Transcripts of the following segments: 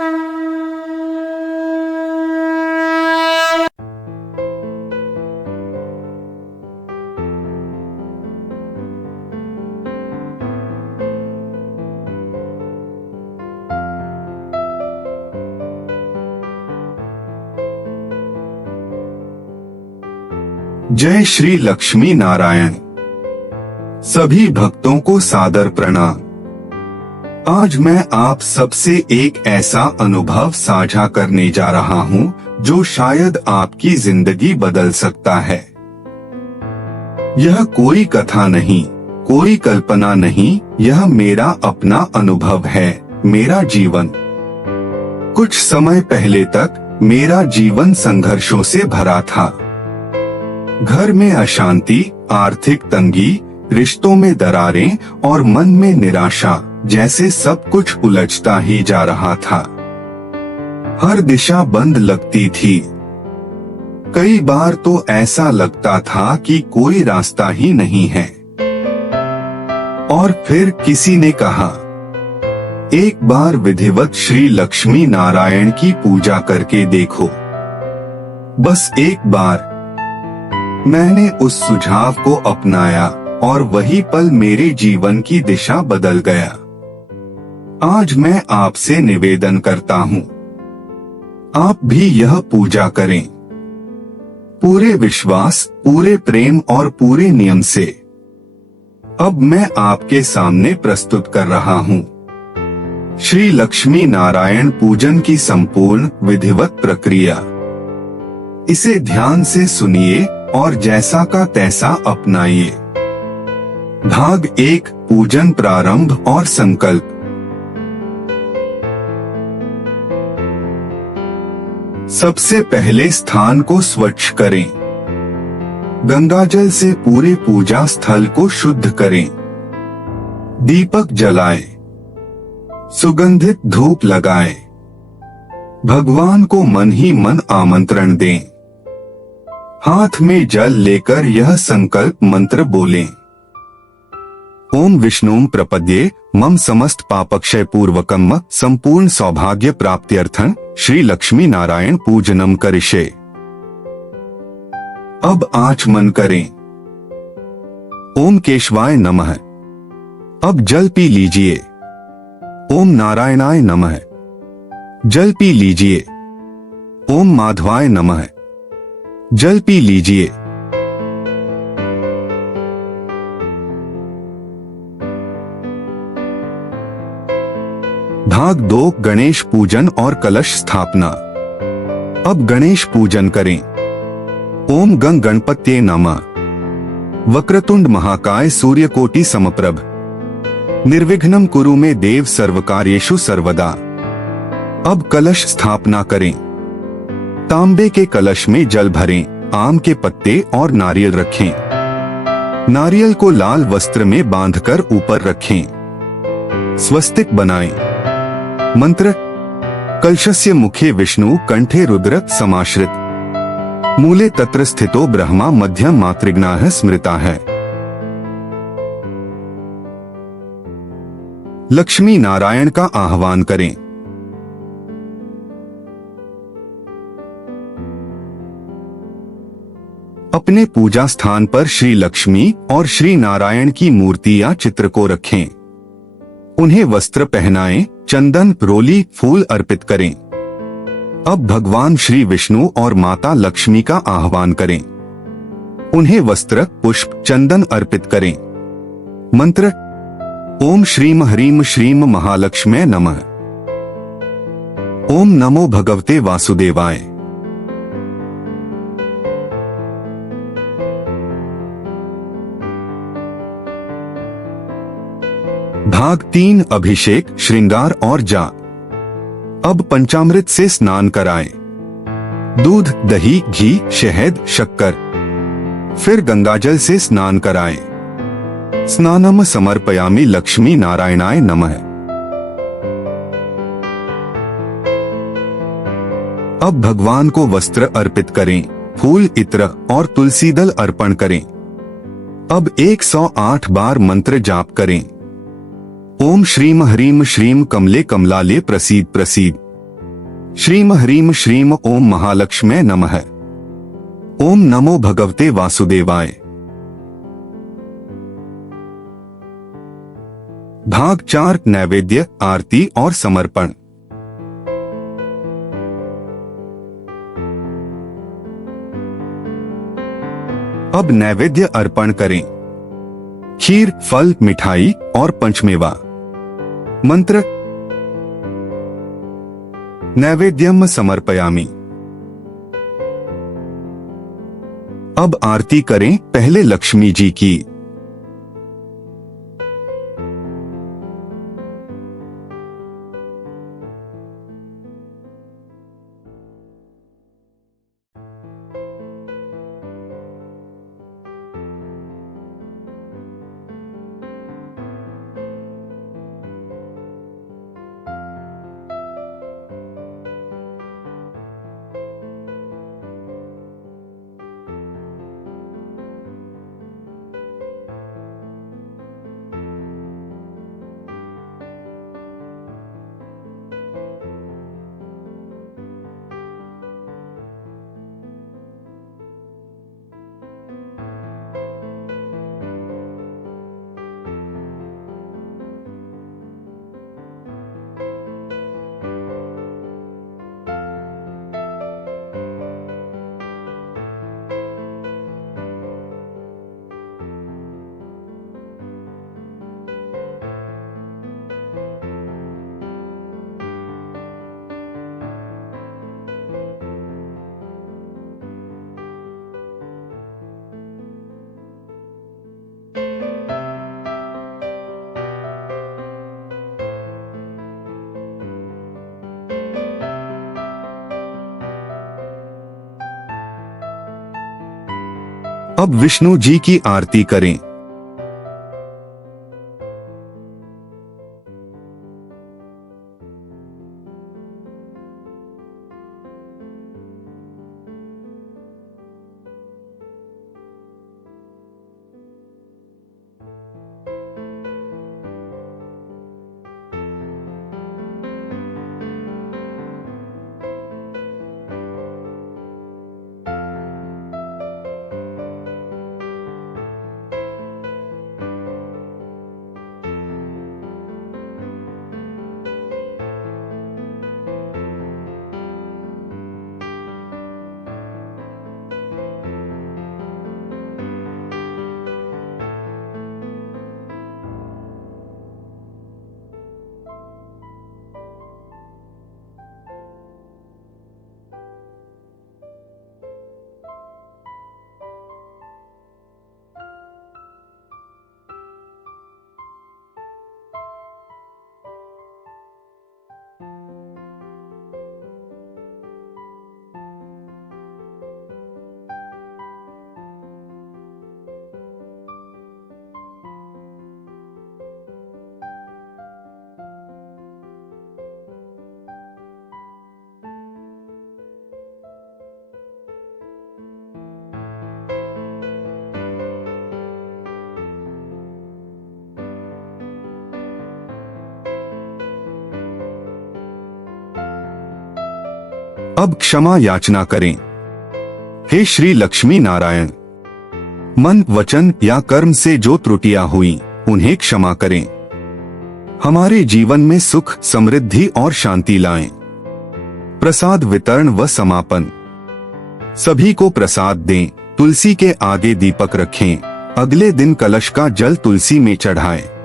जय श्री लक्ष्मी नारायण। सभी भक्तों को सादर प्रणाम। आज मैं आप सबसे एक ऐसा अनुभव साझा करने जा रहा हूं जो शायद आपकी जिंदगी बदल सकता है। यह कोई कथा नहीं, कोई कल्पना नहीं, यह मेरा अपना अनुभव है, मेरा जीवन। कुछ समय पहले तक मेरा जीवन संघर्षों से भरा था। घर में अशांति, आर्थिक तंगी, रिश्तों में दरारें और मन में निराशा जैसे सब कुछ उलझता ही जा रहा था। हर दिशा बंद लगती थी। कई बार तो ऐसा लगता था कि कोई रास्ता ही नहीं है। और फिर किसी ने कहा, एक बार विधिवत श्री लक्ष्मी नारायण की पूजा करके देखो। बस एक बार। मैंने उस सुझाव को अपनाया और वही पल मेरे जीवन की दिशा बदल गया। आज मैं आपसे निवेदन करता हूँ, आप भी यह पूजा करें, पूरे विश्वास, पूरे प्रेम और पूरे नियम से। अब मैं आपके सामने प्रस्तुत कर रहा हूँ श्री लक्ष्मी नारायण पूजन की संपूर्ण विधिवत प्रक्रिया। इसे ध्यान से सुनिए और जैसा का तैसा अपनाइए। भाग 1, पूजन प्रारंभ और संकल्प। सबसे पहले स्थान को स्वच्छ करें। गंगाजल से पूरे पूजा स्थल को शुद्ध करें। दीपक जलाएं। सुगंधित धूप लगाएं। भगवान को मन ही मन आमंत्रण दें। हाथ में जल लेकर यह संकल्प मंत्र बोलें। ओम विष्णुम प्रपद्ये मम समस्त पापक्षय पूर्वकम संपूर्ण सौभाग्य प्राप्त्यर्थं श्री लक्ष्मी नारायण पूजनम करिष्ये। अब आचमन करें। ओम केशवाय नमः। अब जल पी लीजिए। ओम नारायणाय नमः। जल पी लीजिए। ओम माधवाय नमः। जल पी लीजिए। भाग 2, गणेश पूजन और कलश स्थापना। अब गणेश पूजन करें। ओम गं गणपत्ये नमः। वक्रतुंड महाकाय सूर्यकोटि समप्रभ निर्विघ्नं कुरु मे देव सर्वकार्येषु सर्वदा। अब कलश स्थापना करें। तांबे के कलश में जल भरें, आम के पत्ते और नारियल रखें। नारियल को लाल वस्त्र में बांधकर ऊपर रखें। स्वस्तिक बनाएं। मंत्र: कलशस्य मुखे विष्णु, कंठे रुद्र समाश्रित, मूले तत्र स्थितो ब्रह्मा, मध्यम मातृघ्नाः स्मृता है। लक्ष्मी नारायण का आह्वान करें। अपने पूजा स्थान पर श्री लक्ष्मी और श्री नारायण की मूर्ति या चित्र को रखें। उन्हें वस्त्र पहनाएं, चंदन, रोली, फूल अर्पित करें। अब भगवान श्री विष्णु और माता लक्ष्मी का आह्वान करें। उन्हें वस्त्र, पुष्प, चंदन अर्पित करें। मंत्र: ओम श्रीम ह्रीम श्रीम महालक्ष्म्यै नमः। ओम नमो भगवते वासुदेवाय। भाग 3, अभिषेक, श्रृंगार और जाप। अब पंचामृत से स्नान कराएं। दूध, दही, घी, शहद, शक्कर। फिर गंगाजल से स्नान कराएं। स्नानम समर्पयामि लक्ष्मी नारायणाय नमः। अब भगवान को वस्त्र अर्पित करें, फूल, इत्र और तुलसी दल अर्पण करें। अब 108 बार मंत्र जाप करें। ओम श्रीम ह्रीम श्रीम कमले कमलाले प्रसीद प्रसीद। श्रीम ह्रीम श्रीम ओम महालक्ष्म्यै नमः। ओम नमो भगवते वासुदेवाय। भाग 4 नैवेद्य, आरती और समर्पण। अब नैवेद्य अर्पण करें। खीर, फल, मिठाई और पंचमेवा। मंत्र। नैवेद्यम समर्पयामि। अब आरती करें, पहले लक्ष्मी जी की। अब विष्णु जी की आरती करें। अब क्षमा याचना करें। हे श्री लक्ष्मी नारायण, मन, वचन या कर्म से जो त्रुटियां हुई उन्हें क्षमा करें। हमारे जीवन में सुख, समृद्धि और शांति लाएं। प्रसाद वितरण व समापन। सभी को प्रसाद दें, तुलसी के आगे दीपक रखें। अगले दिन कलश का जल तुलसी में चढ़ाएं।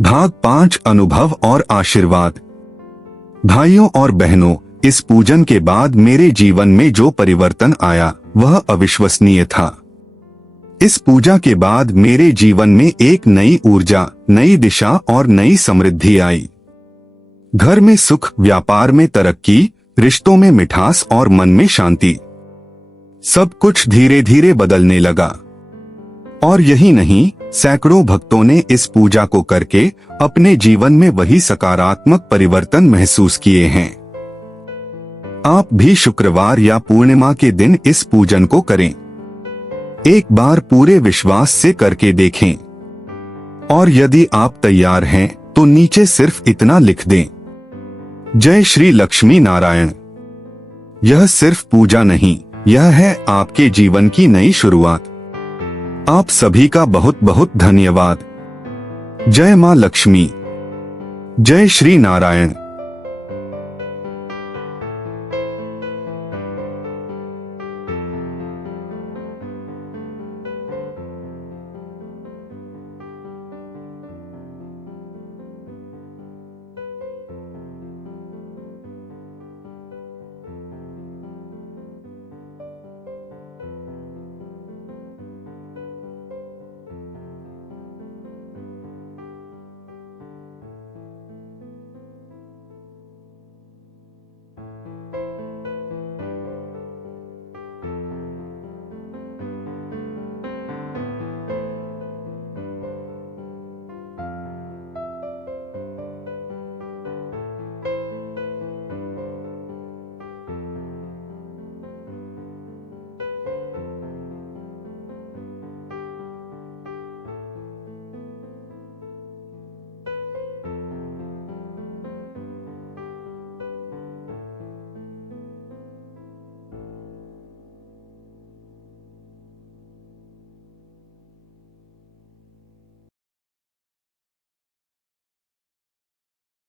भाग 5 अनुभव और आशीर्वाद। भाइयों और बहनों, इस पूजन के बाद मेरे जीवन में जो परिवर्तन आया वह अविश्वसनीय था। इस पूजा के बाद मेरे जीवन में एक नई ऊर्जा, नई दिशा और नई समृद्धि आई। घर में सुख, व्यापार में तरक्की, रिश्तों में मिठास और मन में शांति। सब कुछ धीरे धीरे बदलने लगा। और यही नहीं, सैकड़ों भक्तों ने इस पूजा को करके अपने जीवन में वही सकारात्मक परिवर्तन महसूस किए हैं। आप भी शुक्रवार या पूर्णिमा के दिन इस पूजन को करें। एक बार पूरे विश्वास से करके देखें और यदि आप तैयार हैं तो नीचे सिर्फ इतना लिख दें, जय श्री लक्ष्मी नारायण। यह सिर्फ पूजा नहीं, यह है आपके जीवन की नई शुरुआत। आप सभी का बहुत बहुत धन्यवाद। जय मां लक्ष्मी। जय श्री नारायण।